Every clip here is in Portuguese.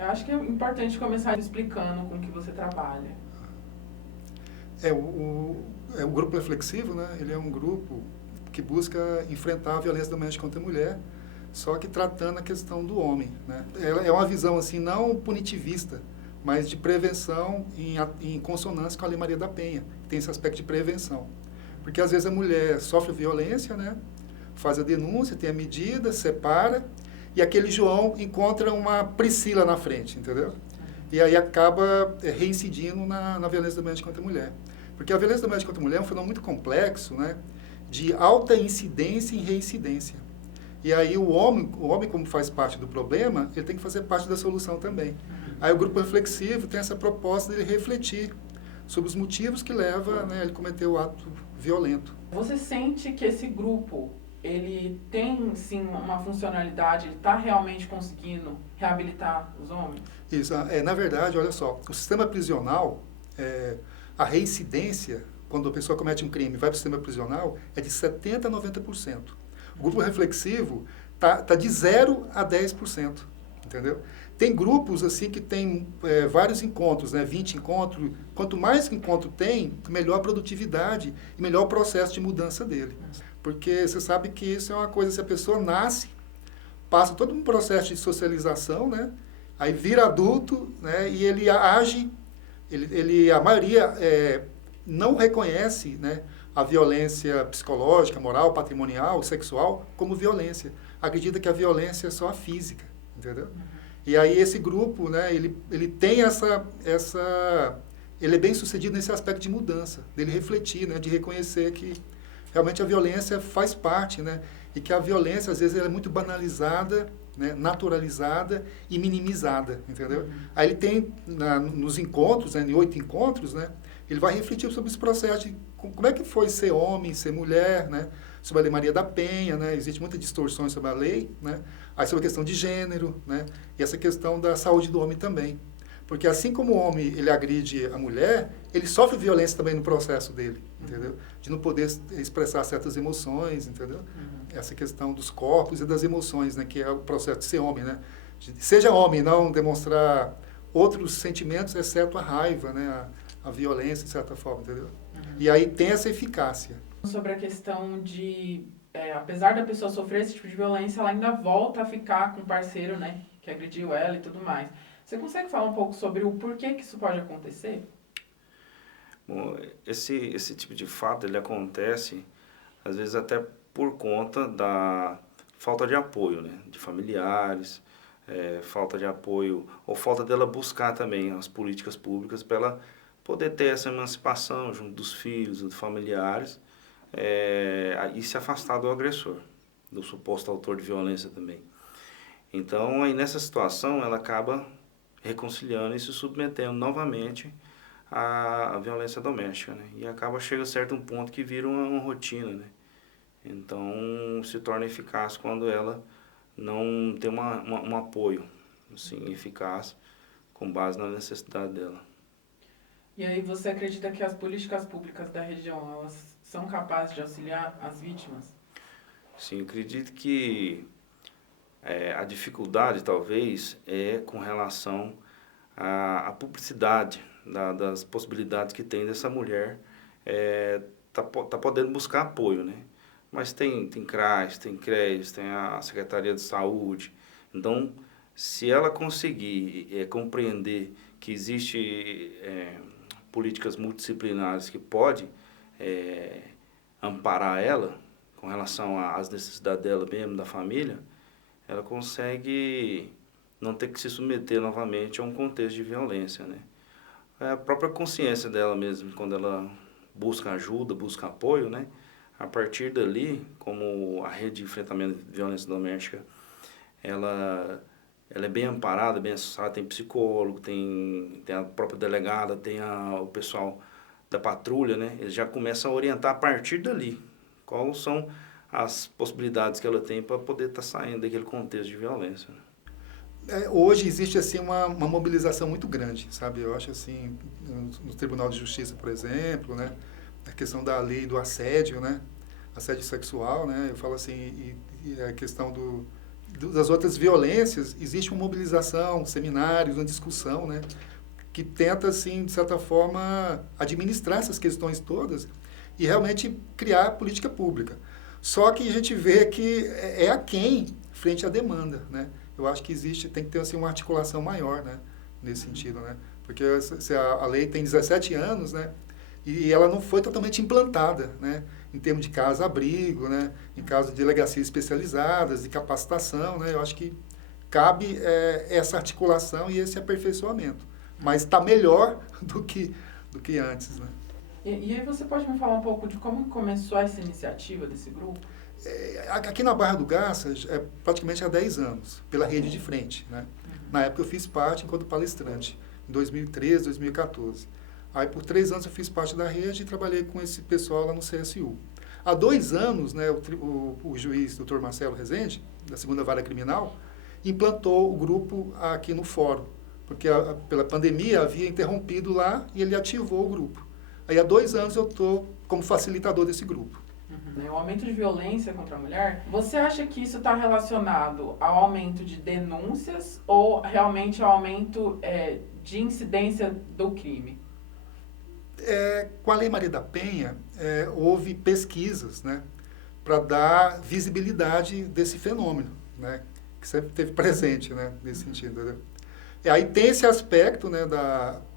Eu acho que é importante começar explicando com o que você trabalha. O grupo reflexivo, né? Ele é um grupo que busca enfrentar a violência doméstica contra a mulher, só que tratando a questão do homem, né? Ela é uma visão assim não punitivista, mas de prevenção em consonância com a Lei Maria da Penha, que tem esse aspecto de prevenção. Porque às vezes a mulher sofre violência, né? Faz a denúncia, tem a medida, separa, e aquele João encontra uma Priscila na frente, entendeu? E aí acaba reincidindo na violência doméstica contra a mulher. Porque a violência doméstica contra a mulher é um fenômeno muito complexo, né? De alta incidência e reincidência. E aí o homem, como faz parte do problema, ele tem que fazer parte da solução também. Aí o grupo reflexivo tem essa proposta de refletir sobre os motivos que levam, né, ele cometer o ato violento. Você sente que esse grupo, ele tem, sim, uma funcionalidade, ele está realmente conseguindo reabilitar os homens? Isso, na verdade, olha só, o sistema prisional, a reincidência, quando a pessoa comete um crime e vai para o sistema prisional, é de 70% a 90%. O grupo reflexivo tá de 0 a 10%, entendeu? Tem grupos assim que tem vários encontros, né? 20 encontros. Quanto mais encontro tem, melhor a produtividade e melhor o processo de mudança dele. Porque você sabe que isso é uma coisa, se a pessoa nasce, passa todo um processo de socialização, né? Aí vira adulto, né? E ele age, a maioria não reconhece, né, a violência psicológica, moral, patrimonial, sexual como violência. Acredita que a violência é só a física, entendeu? E aí esse grupo, né, ele tem ele é bem sucedido nesse aspecto de mudança, dele refletir, né, de reconhecer que realmente a violência faz parte, né, e que a violência às vezes ela é muito banalizada, né, naturalizada e minimizada, entendeu? Aí ele tem nos encontros, né, em 8 encontros, né, ele vai refletir sobre esse processo de como é que foi ser homem, ser mulher, né, sobre a Lei Maria da Penha, né, existe muitas distorções sobre a lei, né, aí sobre a questão de gênero, né, e essa questão da saúde do homem também. Porque assim como o homem ele agride a mulher, ele sofre violência também no processo dele, entendeu? De não poder expressar certas emoções, entendeu? Essa questão dos corpos e das emoções, né, que é o processo de ser homem, né? Seja homem, não demonstrar outros sentimentos, exceto a raiva, né, a violência, de certa forma, entendeu? E aí tem essa eficácia. Sobre a questão de, apesar da pessoa sofrer esse tipo de violência, ela ainda volta a ficar com o parceiro, né, que agrediu ela e tudo mais. Você consegue falar um pouco sobre o porquê que isso pode acontecer? Bom, esse tipo de fato ele acontece às vezes até por conta da falta de apoio, né, de familiares, falta de apoio ou falta dela buscar também as políticas públicas para ela poder ter essa emancipação junto dos filhos, dos familiares, e se afastar do agressor, do suposto autor de violência também. Então, aí nessa situação, ela acaba reconciliando e se submetendo novamente à violência doméstica, né? E chega a certo ponto que vira uma rotina, né? Então, se torna eficaz quando ela não tem um apoio, assim, eficaz, com base na necessidade dela. E aí você acredita que as políticas públicas da região, elas são capazes de auxiliar as vítimas? Sim, eu acredito que a dificuldade, talvez, é com relação à publicidade das possibilidades que tem dessa mulher tá podendo buscar apoio, né? Mas tem CRAS, tem CREAS, tem a Secretaria de Saúde. Então, se ela conseguir compreender que existe políticas multidisciplinares que pode amparar ela com relação às necessidades dela mesmo, da família, ela consegue não ter que se submeter novamente a um contexto de violência, né? A própria consciência dela mesmo, quando ela busca ajuda, busca apoio, né? A partir dali, como a rede de enfrentamento de violência doméstica, ela é bem amparada, bem assessorada, tem psicólogo, tem a própria delegada, tem o pessoal da patrulha, né? Eles já começam a orientar a partir dali quais são as possibilidades que ela tem para poder estar saindo daquele contexto de violência. Hoje existe assim uma mobilização muito grande, sabe? Eu acho assim, no Tribunal de Justiça, por exemplo, né? A questão da lei do assédio, né? Assédio sexual, né? Eu falo assim, e a questão das outras violências, existe uma mobilização, seminários, uma discussão, né, que tenta, assim, de certa forma, administrar essas questões todas e realmente criar política pública. Só que a gente vê que é aquém frente à demanda, né? Eu acho que tem que ter assim, uma articulação maior, né, nesse sentido, né? Porque se a lei tem 17 anos, né, e ela não foi totalmente implantada, né, em termos de casa-abrigo, né, em caso de delegacias especializadas, de capacitação, né, eu acho que cabe essa articulação e esse aperfeiçoamento. Mas está melhor do que antes, né? E aí você pode me falar um pouco de como começou essa iniciativa desse grupo? Aqui na Barra do Garças, praticamente há 10 anos, pela Rede de Frente, né? Na época eu fiz parte enquanto palestrante, em 2013, 2014. Aí por 3 anos eu fiz parte da rede e trabalhei com esse pessoal lá no CSU. Há 2 anos, né, o juiz Dr. Marcelo Rezende, da 2ª Vara Criminal, implantou o grupo aqui no fórum, porque pela pandemia havia interrompido lá e ele ativou o grupo. Aí há 2 anos eu estou como facilitador desse grupo. O aumento de violência contra a mulher, você acha que isso está relacionado ao aumento de denúncias ou realmente ao aumento de incidência do crime? Com a Lei Maria da Penha, houve pesquisas, né, para dar visibilidade desse fenômeno, né, que sempre esteve presente, né, nesse sentido. Entendeu? E aí tem esse aspecto, né,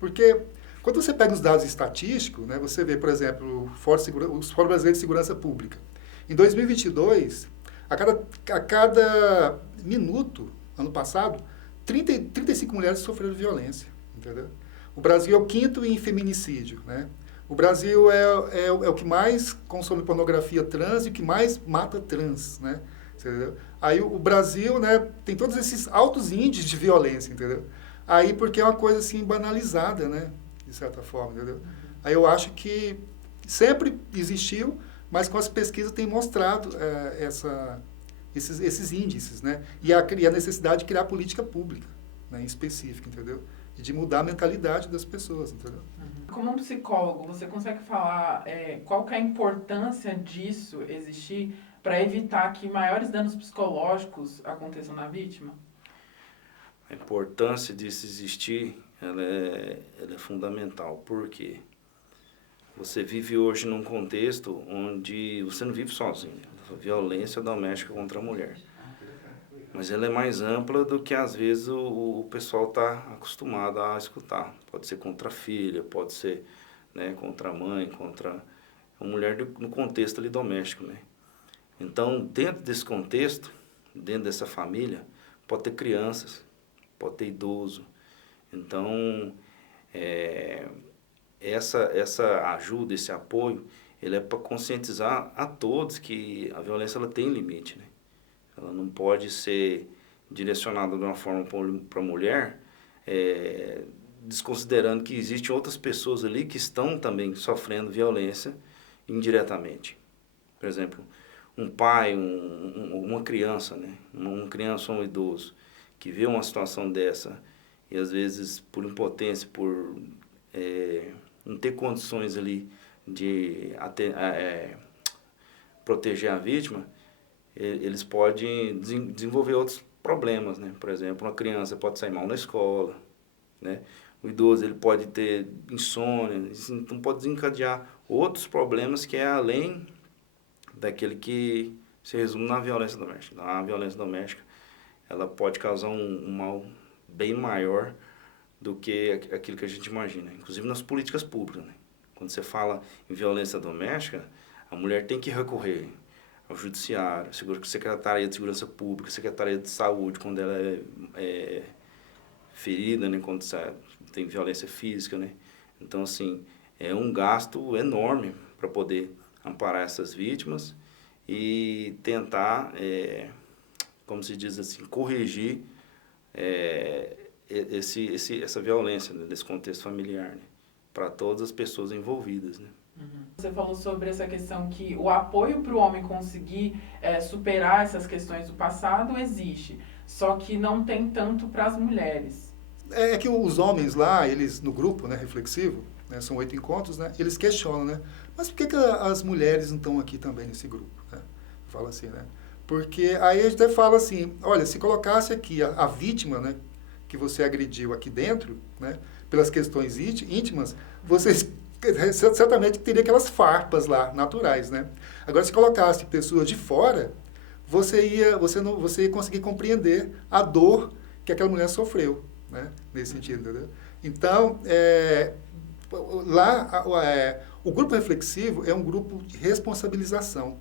porque quando você pega os dados estatísticos, né, você vê, por exemplo, o Fórum Brasileiro de Segurança Pública. Em 2022, a cada minuto, ano passado, 35 mulheres sofreram violência, entendeu? O Brasil é o 5º em feminicídio, né? O Brasil é o que mais consome pornografia trans e o que mais mata trans, né? Entendeu? Aí o Brasil, né, tem todos esses altos índices de violência, entendeu? Aí porque é uma coisa assim banalizada, né? De certa forma, entendeu? Aí eu acho que sempre existiu, mas com as pesquisas tem mostrado esses índices, né? E a necessidade de criar política pública, né, em específico, entendeu? E de mudar a mentalidade das pessoas, entendeu? Como um psicólogo, você consegue falar qual que é a importância disso existir para evitar que maiores danos psicológicos aconteçam na vítima? A importância disso existir, ela é fundamental. Por quê? Você vive hoje num contexto onde você não vive sozinho. A violência doméstica contra a mulher. Mas ela é mais ampla do que, às vezes, o pessoal está acostumado a escutar. Pode ser contra a filha, pode ser, né, contra a mãe, contra a mulher no contexto ali doméstico, né? Então, dentro desse contexto, dentro dessa família, pode ter crianças, pode ter idoso. Então, essa ajuda, esse apoio, ele é para conscientizar a todos que a violência ela tem limite, né? Ela não pode ser direcionada de uma forma para a mulher, desconsiderando que existem outras pessoas ali que estão também sofrendo violência indiretamente. Por exemplo, um pai, uma criança, né? Uma criança ou um idoso que vê uma situação dessa e às vezes por impotência, por não ter condições ali de proteger a vítima, eles podem desenvolver outros problemas, né? Por exemplo, uma criança pode sair mal na escola, né? O idoso ele pode ter insônia, então pode desencadear outros problemas que é além daquele que se resume na violência doméstica. A violência doméstica ela pode causar um mal bem maior do que aquilo que a gente imagina, inclusive nas políticas públicas, né? Quando você fala em violência doméstica, a mulher tem que recorrer ao judiciário, Secretaria de Segurança Pública, Secretaria de Saúde, quando ela é ferida, né, quando tem violência física, né? Então, assim, é um gasto enorme para poder amparar essas vítimas e tentar, como se diz assim, corrigir essa violência, né, nesse contexto familiar, né, para todas as pessoas envolvidas, né? Você falou sobre essa questão que o apoio para o homem conseguir superar essas questões do passado existe, só que não tem tanto para as mulheres. É que os homens lá, eles no grupo, né, reflexivo, né, são 8 encontros, né, eles questionam, né, mas por que as mulheres não estão aqui também nesse grupo, né? Fala assim, né? Porque aí a gente até fala assim, olha, se colocasse aqui a vítima, né, que você agrediu aqui dentro, né, pelas questões íntimas, vocês certamente teria aquelas farpas lá, naturais, né? Agora, se colocasse pessoas de fora, você ia conseguir compreender a dor que aquela mulher sofreu, né? Nesse sentido, entendeu? Então, lá, o grupo reflexivo é um grupo de responsabilização,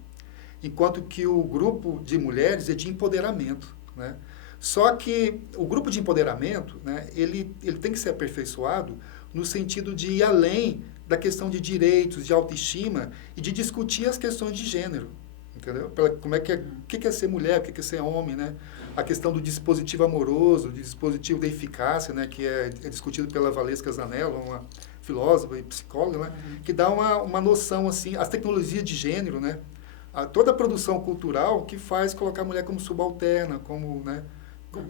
enquanto que o grupo de mulheres é de empoderamento, né? Só que o grupo de empoderamento, né, ele tem que ser aperfeiçoado no sentido de ir além da questão de direitos, de autoestima e de discutir as questões de gênero, entendeu? Como é que o que é ser mulher, o que é ser homem, né? A questão do dispositivo amoroso, do dispositivo da eficácia, né, que é discutido pela Valesca Zanella, uma filósofa e psicóloga, né, que dá uma noção assim, as tecnologias de gênero, né? Toda a produção cultural que faz colocar a mulher como subalterna, como, né,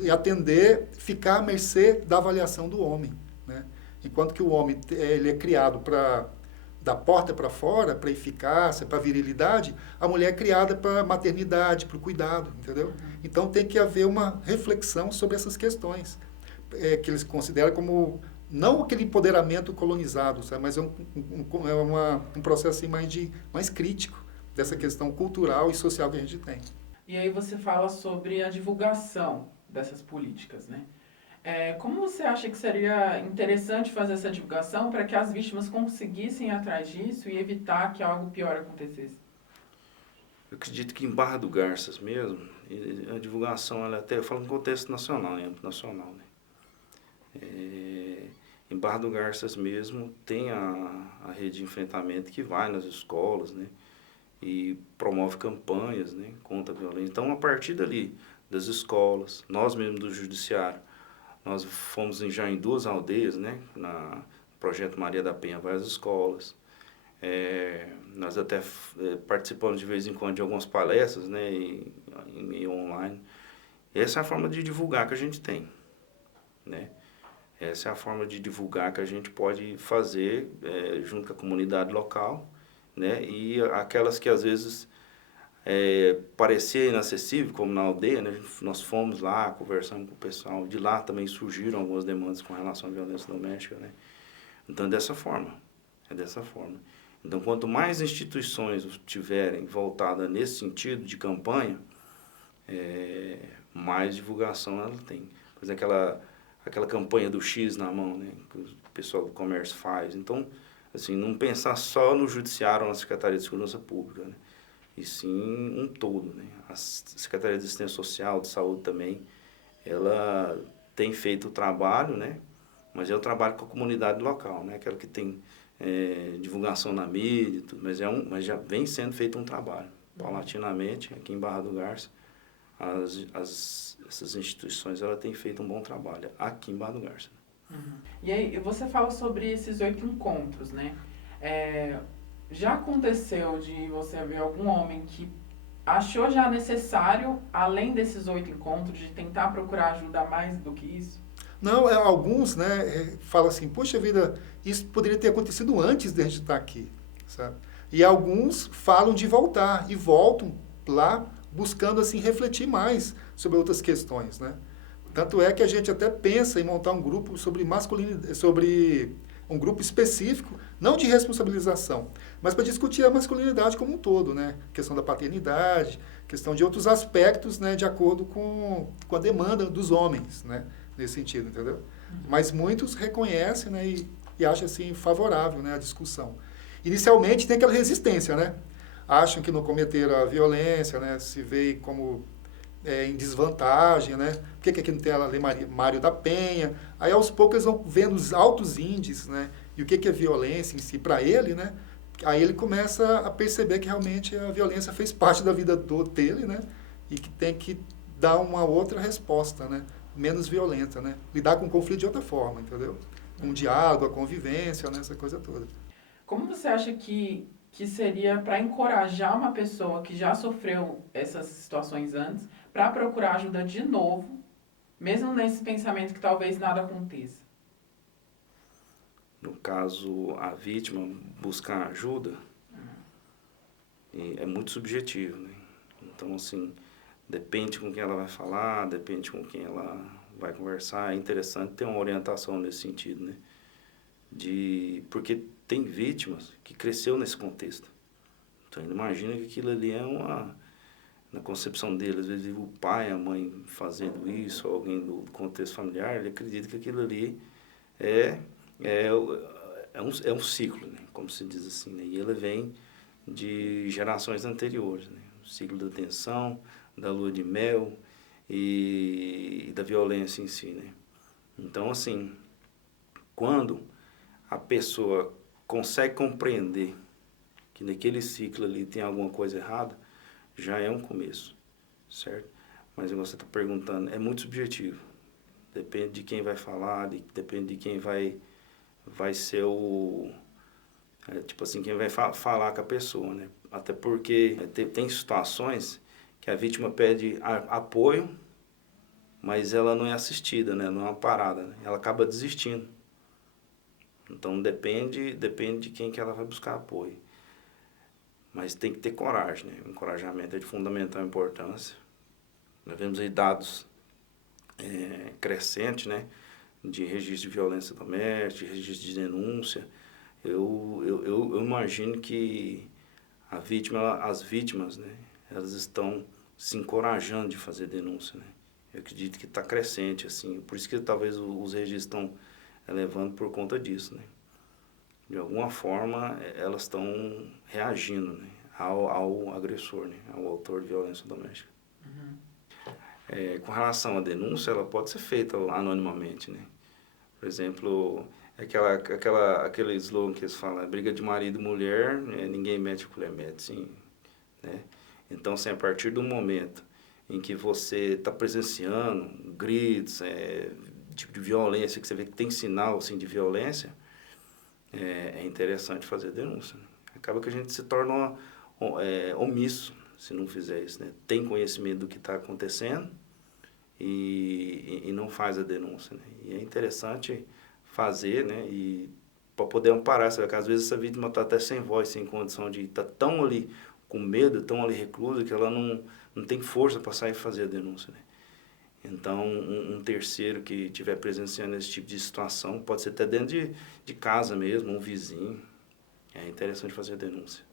e atender, ficar à mercê da avaliação do homem, né? Enquanto que o homem ele é criado da porta para fora, para eficácia, para virilidade, a mulher é criada para maternidade, para o cuidado, entendeu? Então tem que haver uma reflexão sobre essas questões, que eles consideram como não aquele empoderamento colonizado, sabe? Mas é um processo assim, mais crítico dessa questão cultural e social que a gente tem. E aí você fala sobre a divulgação dessas políticas, né? Como você acha que seria interessante fazer essa divulgação para que as vítimas conseguissem ir atrás disso e evitar que algo pior acontecesse? Eu acredito que em Barra do Garças mesmo, a divulgação, ela até, eu falo no contexto nacional, em âmbito nacional, né? Em Barra do Garças mesmo tem a rede de enfrentamento que vai nas escolas, né? E promove campanhas, né, contra a violência. Então, a partir dali, das escolas, nós mesmos do judiciário, nós fomos já em 2 aldeias, né, na projeto Maria da Penha, várias escolas. Nós até participamos de vez em quando de algumas palestras, né, em meio online. Essa é a forma de divulgar que a gente tem, né? Essa é a forma de divulgar que a gente pode fazer junto com a comunidade local, né? E aquelas que às vezes parecia inacessível, como na aldeia, né? Nós fomos lá, conversamos com o pessoal, de lá também surgiram algumas demandas com relação à violência doméstica, né? Então é dessa forma. Então quanto mais instituições tiverem voltadas nesse sentido de campanha, mais divulgação ela tem. Por exemplo, aquela campanha do X na mão, né? Que o pessoal do comércio faz. Então, assim, não pensar só no judiciário ou na Secretaria de Segurança Pública, né? E sim um todo, né? A Secretaria de Assistência Social, de Saúde também, ela tem feito o trabalho, né? Mas é o trabalho com a comunidade local, né? Aquela que tem divulgação na mídia, tudo, mas já vem sendo feito um trabalho. Paulatinamente, aqui em Barra do Garça, essas instituições ela têm feito um bom trabalho aqui em Barra do Garça. Uhum. E aí, você fala sobre esses 8 encontros, né? Já aconteceu de você ver algum homem que achou já necessário, além desses 8 encontros, de tentar procurar ajuda mais do que isso? Não, alguns, né, falam assim, poxa vida, isso poderia ter acontecido antes de a gente estar aqui, sabe? E alguns falam de voltar, e voltam lá buscando, assim, refletir mais sobre outras questões, né? Tanto é que a gente até pensa em montar um grupo sobre masculinidade, sobre um grupo específico, não de responsabilização, mas para discutir a masculinidade como um todo, né? Questão da paternidade, questão de outros aspectos, né, de acordo com a demanda dos homens, né? Nesse sentido, entendeu? Mas muitos reconhecem, né, e acham assim favorável, né, a discussão. Inicialmente tem aquela resistência, né? Acham que não cometeram a violência, né, se vê como em desvantagem, né? Por que aqui não tem a Lei Mário da Penha? Aí aos poucos eles vão vendo os altos índices, né? E o que é violência em si para ele, né? Aí ele começa a perceber que realmente a violência fez parte da vida dele, né? E que tem que dar uma outra resposta, né? Menos violenta, né? Lidar com o conflito de outra forma, entendeu? Com o diálogo, a convivência, né? Essa coisa toda. Como você acha que seria para encorajar uma pessoa que já sofreu essas situações antes para procurar ajuda de novo, mesmo nesse pensamento que talvez nada aconteça? No caso, a vítima buscar ajuda é muito subjetivo, né? Então, assim, Depende com quem ela vai falar, depende com quem ela vai conversar. É interessante ter uma orientação nesse sentido, né? Porque tem vítimas que cresceu nesse contexto. Então, ele imagina que aquilo ali é na concepção dele, às vezes o pai, a mãe fazendo isso, alguém do contexto familiar, ele acredita que aquilo ali é, é, é um ciclo, né? Como se diz assim, né? E ele vem de gerações anteriores, né? O ciclo da tensão, da lua de mel e da violência em si, né? Então, assim, quando a pessoa consegue compreender que naquele ciclo ali tem alguma coisa errada, já é um começo, certo? Mas você está perguntando, é muito subjetivo. Depende de quem vai falar, depende de quem vai ser tipo assim, quem vai falar com a pessoa, né? Até porque tem situações que a vítima pede apoio, mas ela não é assistida, né? Não é amparada, né? Ela acaba desistindo. Então depende de quem que ela vai buscar apoio. Mas tem que ter coragem, né? O encorajamento é de fundamental importância. Nós vemos aí dados crescentes, né? De registro de violência doméstica, de registro de denúncia. Eu imagino que as vítimas, né? Elas estão se encorajando de fazer denúncia, né? Eu acredito que está crescente, assim. Por isso que talvez os registros estão elevando por conta disso, né? De alguma forma, elas estão reagindo, né, ao agressor, né, ao autor de violência doméstica. Com relação à denúncia, ela pode ser feita anonimamente, né? Por exemplo, aquele slogan que eles falam, briga de marido e mulher, né, ninguém mete a colher, mete sim, né? Então, assim, a partir do momento em que você está presenciando gritos, tipo de violência, que você vê que tem sinal assim, de violência, é interessante fazer denúncia, né? Acaba que a gente se torna omisso se não fizer isso, né? Tem conhecimento do que está acontecendo e não faz a denúncia, né? E é interessante fazer, né? E para poder amparar, sabe? Que às vezes essa vítima está até sem voz, sem condição de estar tão ali com medo, tão ali reclusa, que ela não tem força para sair e fazer a denúncia, né? Então, um terceiro que estiver presenciando esse tipo de situação, pode ser até dentro de casa mesmo, um vizinho. É interessante fazer a denúncia.